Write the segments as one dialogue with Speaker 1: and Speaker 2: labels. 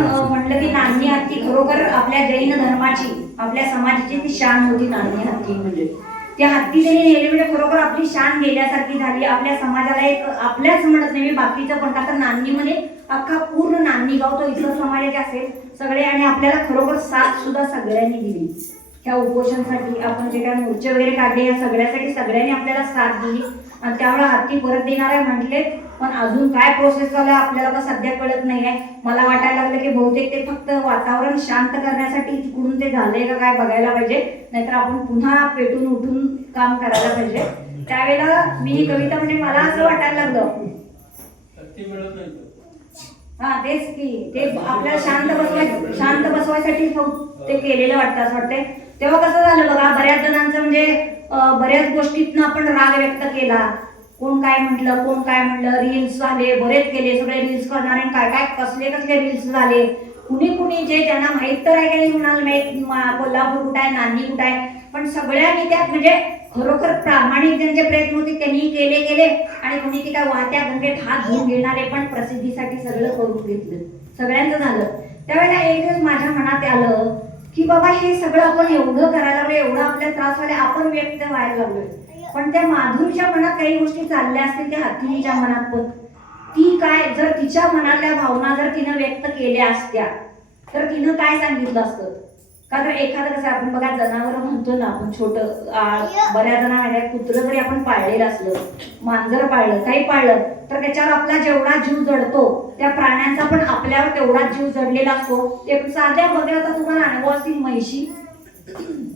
Speaker 1: आपण म्हणलं की नांदी हत्ती खरोखर आपल्या जैन धर्माची आपल्या समाजाची ती शान होती नांदी हत्ती. म्हणजे? त्या हत्ती त्यांनी नेली म्हणजे खरोखर आपली शान गेल्यासारखी झाली. आपल्या समाजाला एक आपल्याच म्हणत नाही मी बाकीचं पण तर नांदीमध्ये अख्खा पूर्ण नांदी गाव तो इतर समाजाचे असेल. सगळे आणि आपल्याला खरोखर साथ सुद्धा सगळ्यांनी दिली. ह्या उपोषणसाठी आपण जे काय मोर्चे वगैरे काढले या सगळ्यासाठी सगळ्यांनी आपल्याला साथ दिली. आणि त्यामुळे हत्ती परत देणार आहे म्हटले पण अजून काय प्रोसेस झालं आपल्याला तर सध्या कळत नाही आहे मला वाटायला लागलं की बहुतेक ते फक्त वातावरण शांत करण्यासाठी तिकडून ते झालंय का काय बघायला पाहिजे. नाहीतर आपण पुन्हा पेटून उठून काम करायला पाहिजे. त्यावेळेला मी ही कविता म्हणजे मला असं वाटायला लागलं. हा तेच की. ते आपल्याला शांत बसवाय शांत बसवायसाठी ते केलेलं वाटतं असं वाटतंय. तेव्हा कसं झालं बघा बऱ्याच जणांचं म्हणजे बऱ्याच गोष्टीतनं आपण राग व्यक्त केला. कोण काय म्हटलं कोण काय म्हटलं रील्स झाले बरेच केले सगळे रील्स करणारे आणि काय काय कसले कसले रील्स झाले. कुणी कुणी जे त्यांना माहीत तर आहे का नाही म्हणाल माहीत कोल्हापूर कुठं आहे नांदी कुठं आहे पण सगळ्यांनी त्यात म्हणजे खरोखर प्रामाणिक ज्यांचे प्रयत्न होते त्यांनी केले गेले आणि कोणी ते काय वाहत्या गंगेत हात धुवून घेणारे पण प्रसिद्धीसाठी सगळं करून घेतलं. सगळ्यांचं झालं. त्यावेळेला एक दिवस माझ्या मनात आलं की बाबा हे सगळं आपण एवढं करायला लागलो एवढं आपल्या त्रास व्हायला आपण व्यक्त व्हायला लागलोय. पण त्या माधुरीच्या मनात काही गोष्टी चालल्या असतील त्या हत्तीच्या मनात पण. ती काय जर तिच्या मनातल्या भावना जर तिनं व्यक्त केल्या असत्या तर तिनं काय सांगितलं असतं? का तर एखादं कसं आपण बघा जनावर म्हणतो ना आपण छोट बऱ्याच जणांना कुत्रं जरी आपण पाळलेलं असलं मांजर पाळलं काही पाळलं तर त्याच्यावर आपला जेवढा जीव जडतो त्या प्राण्यांचा पण आपल्यावर तेवढाच जीव जडलेला असतो. ते साध्या बघायचा तुम्हाला अनुभव असतील म्हैशी.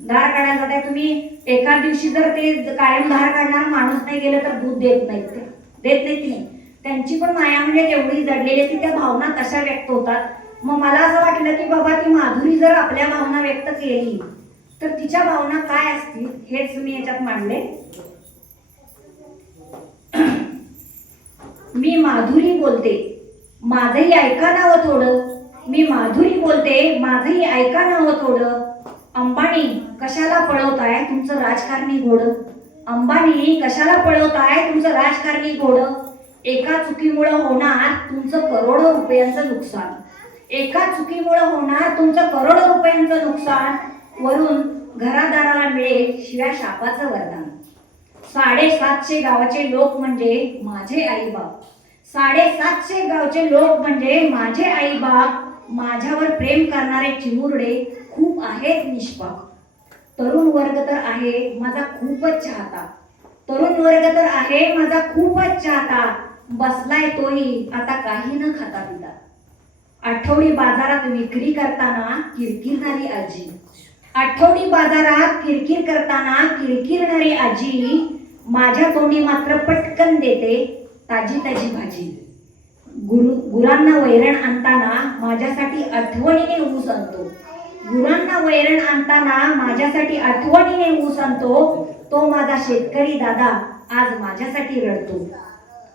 Speaker 1: धार काढायला जाताय तुम्ही एका दिवशी जर ते कायम धार काढणारा माणूस नाही गेलं तर दूध देत नाहीत ते. देत नाहीत की नाही? त्यांची पण माया म्हणजे एवढी जडलेली असते त्या भावना तशा व्यक्त होतात. मग मला असं वाटलं की बाबा ती माधुरी जर आपल्या भावना व्यक्त केली तर तिच्या भावना काय असतील हेच मी याच्यात मांडले. मी माधुरी बोलते. माझंही ऐका नावं थोडं. मी माधुरी बोलते माझंही ऐका नावं थोडं. अंबानी कशाला पळवताय तुमचं राजकारणी घोड? अंबानी कशाला पळवताय तुमचं राजकारणी घोड? एका चुकीमुळं होणार तुमचं करोडो रुपयांचं नुकसान. एका चुकीमुळं होणार तुमचं करोडो रुपयांचं नुकसान. वरून घरादाराला मिळेल शिव्या शापाचं वरदान. साडेसातशे गावाचे लोक म्हणजे माझे आई बाप साडेसातशे गावचे लोक म्हणजे माझे आई बाप माझ्यावर प्रेम करणारे चिमुरडे खूप आहेत निष्पाप. तरुण वर्ग तर आहे माझा खूपच चाहता. तरुण वर्ग तर आहे माझा खूपच चाहता. बसलाय तोही आता काही न खाता पिता आठवडी बाजारात विक्री करताना किरकिरणारी आजी. आठवडी बाजारात किरकिर करताना किरकिरणारी आजी. माझ्या तोंडी मात्र पटकन देते ताजी ताजी भाजी. गुरु गुरांना वैरण आणताना माझ्यासाठी आठवणीने ऊस आणतो. गुरांना वैरण आणताना माझ्यासाठी आठवणीने ऊस आणतो तो माझा शेतकरी दादा आज माझ्यासाठी रडतो.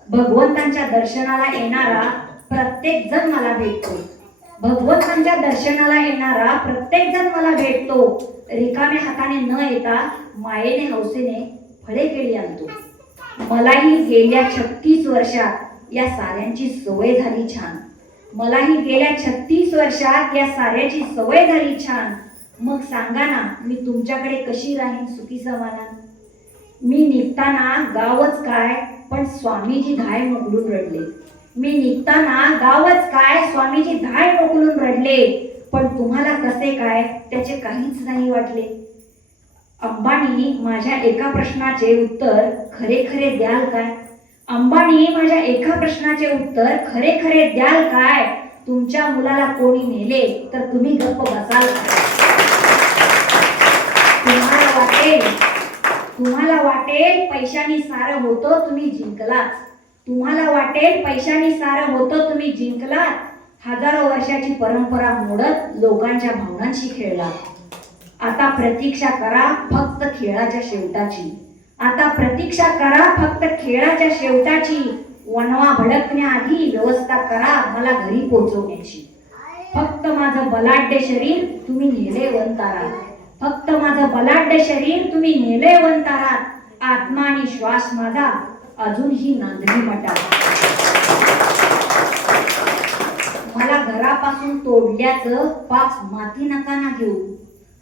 Speaker 1: भगवंतांच्या दर्शनाला येणारा प्रत्येक जण मला भेटतो. भगवंतांच्या दर्शनाला येणारा प्रत्येक जण मला भेटतो. रिकाम्या हाताने न येता मायेने हौसेने फळे केली आणतो. मलाही गेल्या छत्तीस वर्षात या साऱ्यांची सवय झाली छान. मलाही गेल्या छत्तीस वर्षात या साऱ्याची सवय झाली छान. मग सांगा ना मी तुमच्याकडे कशी राहीन सुखी समाना मी निघताना गावच काय पण स्वामीजी धाय मोकलून रडले. मी निघताना गावच काय स्वामीजी धाय मोकलून रडले. पण तुम्हाला कसे काय त्याचे काहीच नाही वाटले. अंबानी माझ्या एका प्रश्नाचे उत्तर खरे खरे द्याल काय? अंबानी माझ्या एका प्रश्नाचे उत्तर खरे खरे द्याल काय? तुमच्या मुलाला कोणी नेले तर तुम्ही गप्प बसाल तुम्हाला वाटेल तुम्हाला वाटेल पैशानी सारं होतं तुम्ही जिंकलाच तुम्हाला वाटेल पैशानी सारं होतं तुम्ही जिंकलात. हजारो वर्षाची परंपरा मोडत लोकांच्या भावनांशी खेळला आता प्रतीक्षा करा फक्त खेळाच्या शेवटाची. आता प्रतीक्षा करा फक्त खेळाच्या शेवटाची. वनवा भडकण्याआधी व्यवस्था करा मला घरी पोहोचवण्याची. फक्त माझं बलाढ्य शरीर तुम्ही नेले वंतारा. फक्त माझं बलाढ्य शरीर तुम्ही नेले वंतारा. आत्मा आणि श्वास माझा अजूनही नांदणी मटा मला घरापासून तोडल्याचं पाच माती नका ना घेऊ.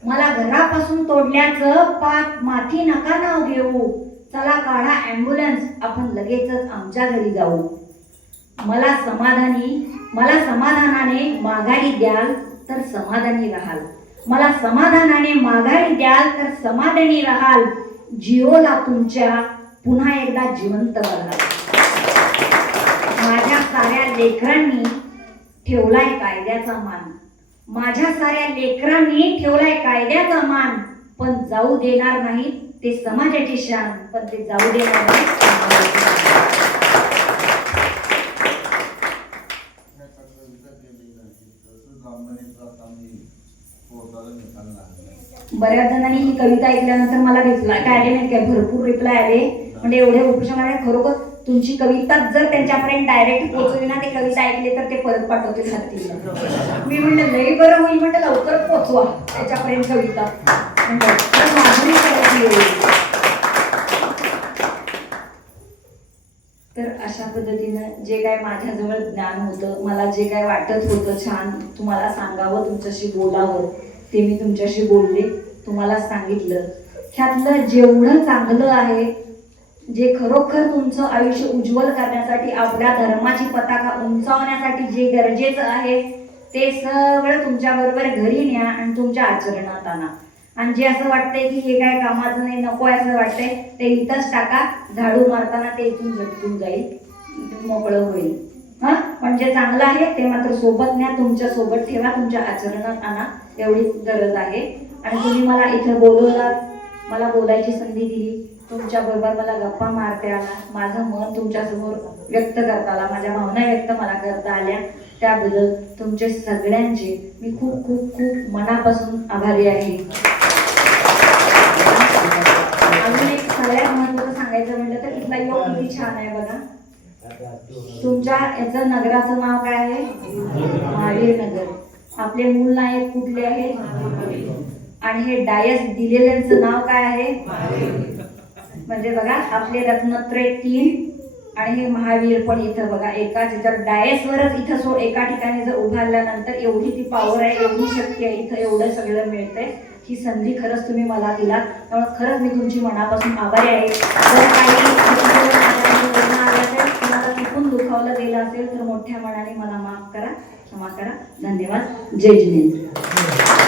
Speaker 1: मला घरापासून तोडल्याचं पाक माथी नका नाव घेऊ. चला काढा ॲम्ब्युलन्स आपण लगेचच आमच्या घरी जाऊ. मला समाधानी मला समाधानाने माघारी द्याल तर समाधानी राहाल. मला समाधानाने माघारी द्याल तर समाधानी राहाल. जिओला तुमच्या पुन्हा एकदा जिवंत बघाल माझ्या साऱ्या लेकरांनी ठेवलाय कायद्याचा मान. माझ्या साऱ्या लेकरांनी ठेवलाय कायद्याचा मान पण जाऊ देणार नाही. ते समाजाची शान पण ते जाऊ देणार नाही. बऱ्याच जणांनी ही कविता ऐकल्यानंतर मला रिप्लाय काय आले नाही काय भरपूर रिप्लाय आले. म्हणजे एवढे उपोषण आले खरोखर तुमची कविता जर त्यांच्यापर्यंत डायरेक्ट पोहोचवली ना ते कविता ऐकले तर ते परत पाठवते हाती मी म्हणलं लई बरं होईल म्हणलं लवकर पोचवा त्याच्यापर्यंत कविता. तर तर अशा पद्धतीनं जे काय माझ्याजवळ ज्ञान होतं मला जे काय वाटत होतं छान तुम्हाला सांगावं तुमच्याशी बोलावं ते मी तुमच्याशी बोलले तुम्हाला सांगितलं. ह्यातलं जेवढं चांगलं आहे जे खरोखर तुमचं आयुष्य उज्ज्वल करण्यासाठी आपल्या धर्माची पताका उंचावण्यासाठी जे गरजेचं आहे ते सगळं तुमच्याबरोबर घरी न्या आणि तुमच्या आचरणात आणा. आणि जे असं वाटतंय की हे काय कामाचं नाही नको आहे असं वाटतंय ते इथंच टाका. झाडू मारताना ते इथून झटकून जाईल. मोकळं होईल. हा? पण जे चांगलं आहे ते मात्र सोबत न्या तुमच्यासोबत ठेवा तुमच्या आचरणात आणा. एवढी गरज आहे. आणि तुम्ही मला इथं बोलवलात मला बोलायची संधी दिली. तुमच्या बरोबर मला गप्पा मारता आला माझं मन तुमच्यासमोर व्यक्त करता आला माझ्या भावना व्यक्त मला करता आल्या. त्याबद्दल तुमचे सगळ्यांचे मी खूप खूप खूप मनापासून आभारी आहे. अजून एक सगळ्यात महत्वाचं सांगायचं म्हटलं तर इथला योग किती छान आहे बघा. तुमच्या याचं नगराचं नाव काय आहे? महावीर नगर. आपले मूल नायक कुठले आहेत आणि हे डायस दिलेल्यांचं नाव काय आहे? म्हणजे बघा आपले रत्नत्रय तीन आणि हे महावीर पण इथं बघा एकाच जर डायसवरच इथं सो एका ठिकाणी जर उभारल्यानंतर एवढी ती पॉवर आहे एवढी शक्ती आहे इथं एवढं सगळं मिळतंय. ही संधी खरंच तुम्ही मला दिलात त्यामुळे खरंच मी तुमची मनापासून आभारी आहे. जर काही असेल तुम्हाला चुकून दुखावलं गेलं असेल तर मोठ्या मनाने मला माफ करा क्षमा करा. धन्यवाद. जय जिनेंद्र